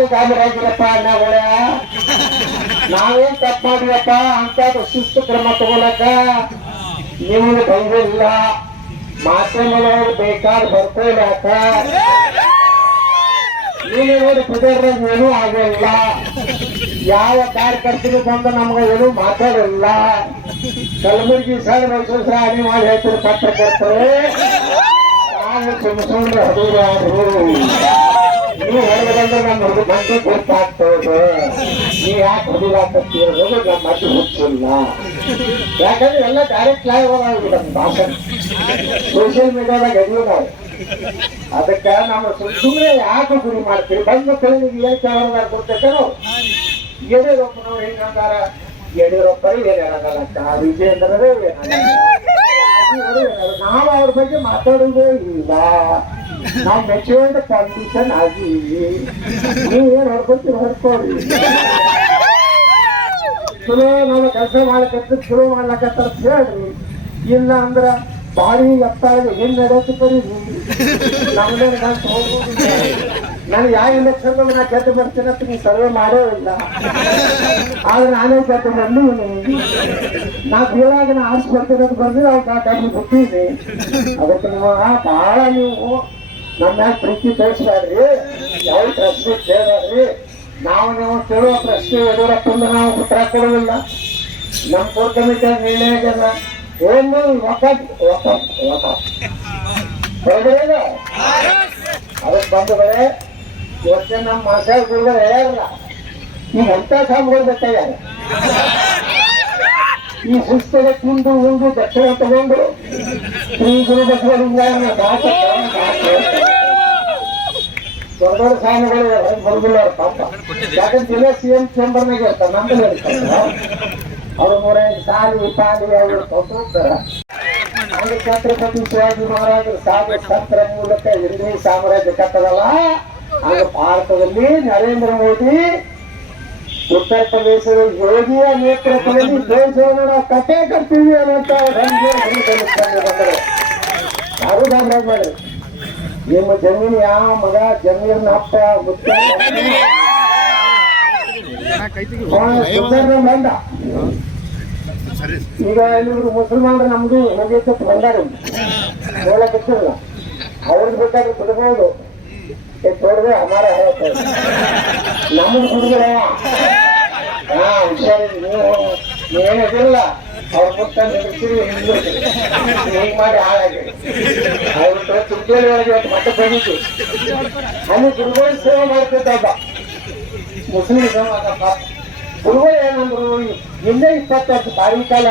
ಯಾಕೆ ಕಾಮರಾಜರಪ್ಪ ಅಣ್ಣಗಳ ನಾವೇನ್ ತಪ್ಪು ಮಾಡಿವಪ್ಪ ಅಂತ ಶಿಸ್ತು ಕ್ರಮ ತಗೊಳಕ ನಿಮಗೆ ಬೈದಿಲ್ಲ ಮಾಧ್ಯಮದವರು ಬೇಕಾದ ಬರ್ಕೊಳ್ಳಾಕ ನೀವು ನೀನು ಪ್ರದೇಶದಾಗ ಏನೂ ಆಗಿಲ್ಲ ಯಾವ ಕಾರ್ಯಕರ್ತರು ಬಂದು ನಮ್ಗೆ ಏನು ಮಾತಾಡಿಲ್ಲ ಕಲಬುರಗಿ ಸರ್, ಮೈಸೂರು ಸರ್ ಅಡಿ ಮಾಡಿ ಹೇಳ್ತಾರೆ ಪತ್ರಕರ್ತರು. ನಾನು ಸುಮ್ಮ ಸುಮ್ಮನೆ ಹಡುಗಾರು ನೀವು ಹೇಳ್ಬೇಕಂದ್ರೆ ನಾನು ಹುಡುಗ ಬಂದು ಗೊತ್ತಾಗ್ತದೆ. ನೀ ಯಾಕೆ ಹೊಡಿಲಾಕತ್ತೀರೋದು ನಮ್ಮ ಮತ್ತೆ ಹುಚ್ಚಿಲ್ಲ ಯಾಕಂದ್ರೆ ಎಲ್ಲ ಡೈರೆಕ್ಟ್ ಲೈವ್ ಆಗಿದೆ ನಮ್ಮ ಭಾಷಣ ಸೋಷಿಯಲ್ ಮೀಡಿಯಾದಾಗ ಎದುರು ನಾವು. ಅದಕ್ಕೆ ನಾವು ಸುಮ್ಮನೆ ಯಾಕೆ ಗುರಿ ಮಾಡ್ತೀವಿ ಬಂದ ಕೈಲಿಗೆ ಏನು ಕೇಳೋದಾರ ಕೊಡ್ತೇವೆ ಯಡಿಯೂರಪ್ಪನವ್ರು ಹೆಂಗಂದಾರ ಯಡಿಯೂರಪ್ಪರು ಏನಾಗಲ್ಲ ವಿಜೇಂದ್ರರೇ ನಾವು ಅವ್ರ ಬಗ್ಗೆ ಮಾತಾಡೋದೇ ಇಲ್ಲ. ನಾವು ಮೆಚೂರ್ಡ್ ಪಾಲಿಟಿಷನ್ ಆಗೀವಿ ಏನು ಹೊಡ್ಕೊತೀವಿ ಹೊಡ್ಕೊಡ್ರಿ ಚಲೋ ನಾವು ಕೆಲಸ ಮಾಡ್ಲಕತ್ತ ಚಲೋ ಮಾಡ್ಲಕತ್ತಾರ ಹೇಳ್ರಿ. ಇಲ್ಲ ಅಂದ್ರ ಬಾಡಿ ಎತ್ತಾಗಿ ಹೆಂಗ್ ನಡೆಯುತ್ತೆ ಬರೀ ನಮ್ದೇ ನಾನು ತಗೊಂಡ್ಬಿಟ್ಟಿದ್ದೆ. ನಾನು ಯಾವ ಎಲೆಕ್ಷನ್ ನಾ ಗೆದ್ದು ಬರ್ತೀನಿ ಅಂತ ನೀವು ಸರ್ವೆ ಮಾಡೋ ಇಲ್ಲ. ಆದ್ರೆ ನಾನೇ ಗೆದ್ದು ಬಂದೀನಿ ನಾ ಬೀಳಾಗ ನಾ ಆರ್ಸ್ ಬರ್ತೀನಿ ಅಂತ ಬಂದ್ರೆ ಅವ್ರು ಕಾಕಾಗಿ ಬಿಟ್ಟಿನಿ ಅದಕ್ಕೆ ನೀವು ಭಾಳ ನೀವು ನಮ್ಮ ಪ್ರೀತಿ ತೋರಿಸ್ಬೇಡ್ರಿ ಯಾವ ಪ್ರಶ್ನೆ ಕೇಳಿ ನಾವು ನೀವು ಕೇಳುವ ಪ್ರಶ್ನೆ ಯಡಿಯೂರಪ್ಪಂದು ನಾವು ಉತ್ತರ ಕೊಡುವುದಿಲ್ಲ. ನಮ್ಮ ಕೋರ್ ನಿರ್ಣಯ ಆಗ್ಯದ ಏನು ಒಕ್ಕಟ್ ಒಕ್ಕಟ್ ಹೊರಗಡೆ ಅದಕ್ಕೆ ಬಂಧುಗಳೇ, ಇವತ್ತೆ ನಮ್ಮ ಮಸಾಲ ಗುರುಗಳು ಹೇಳಲ್ಲ ಈಗ ಎಂತ ಸಾಮಗಳು ಬೇಕಾಗ್ಯಾರ ಈ ಸುಸ್ತಿಗೆ ತಿಂದು ಉಂಡು ದಕ್ಷಿಣ ತಗೊಂಡು ಶ್ರೀ ಗುರು ಬಸವಲಿಂಗನ ದಾಸ ದೊಡ್ಡ ದೊಡ್ಡ ಅವ್ರ ಯಾಕಂದ್ರೆ ಇಲ್ಲೇ ಸಿ ಎಂ ಚೇಂಬರ್ನಾಗ ಇರ್ತಾರೆ ನಮ್ಮಲ್ಲಿ ಇರ್ತಾರೆ. ಅವ್ರ ಮೂರೈದು ಸಾಲಿ ಅವರು ಕೊಟ್ಟು ಹಂಗೆ ಛತ್ರಪತಿ ಶಿವಾಜಿ ಮಹಾರಾಜರು ಸಾಧು ತಂತ್ರ ಮೂಲಕ ಇಡೀ ಸಾಮ್ರಾಜ್ಯ ಕಟ್ಟದಲ್ಲ, ಆಗ ಭಾರತದಲ್ಲಿ ನರೇಂದ್ರ ಮೋದಿ ಉತ್ತರ ಪ್ರದೇಶದ ಯೋಗಿಯ ನೇತೃತ್ವದಲ್ಲಿ ದೇಶವನ್ನು ಕಟ್ಟೆ ಕಟ್ತೀವಿ ಬಂದರು ಯಾರು ಗಾಬರಾಗ್ ಮಾಡ್ರಿ ನಿಮ್ಮ ಜಮೀನು ಯಾವ ಮಗ ಜಮೀನ್ ಅಪ್ಪ ಬಂದ. ಈಗ ಎಲ್ಲಿದ್ರು ಮುಸಲ್ಮಾನರು ನಮ್ದು ನಮಗೆ ಬಂದಾರ ನೋಡಕ್ಕಿಲ್ಲ ಅವ್ರಿಗೆ ಬೇಕಾದ್ರೆ ಬಿಡ್ಬೋದು ಏ ತೋಡ್ದೆ ಅಮಾರ ನಮಗೆ ಹುಡುಗರ ಹಾ ಹುಷಾರಿ ನೀವು ನೀವೇನಿದಿಲ್ಲ ಅವ್ರ ಮುಟ್ಟ ನಿಲ್ಲಿಸಿರಿ ಹೀಗೆ ಮಾಡಿ ಅವ್ರ ತುರ್ಕೇಳಿ ಒಳಗೆ ಮತ್ತೆ ಬಂದಿತ್ತು ಅಲ್ಲಿ ಗುರುಗಳು ಸೇವೆ ಮಾಡ್ತಿದ್ದಪ್ಪ ಮುಸ್ಲಿಂ ಸಮಾಜ ಗುರುಗಳು ಏನಂದ್ರು ಇಲ್ಲೇ ಇಪ್ಪತ್ತು ವರ್ಷ ಬಾವಿ ಕಾಲ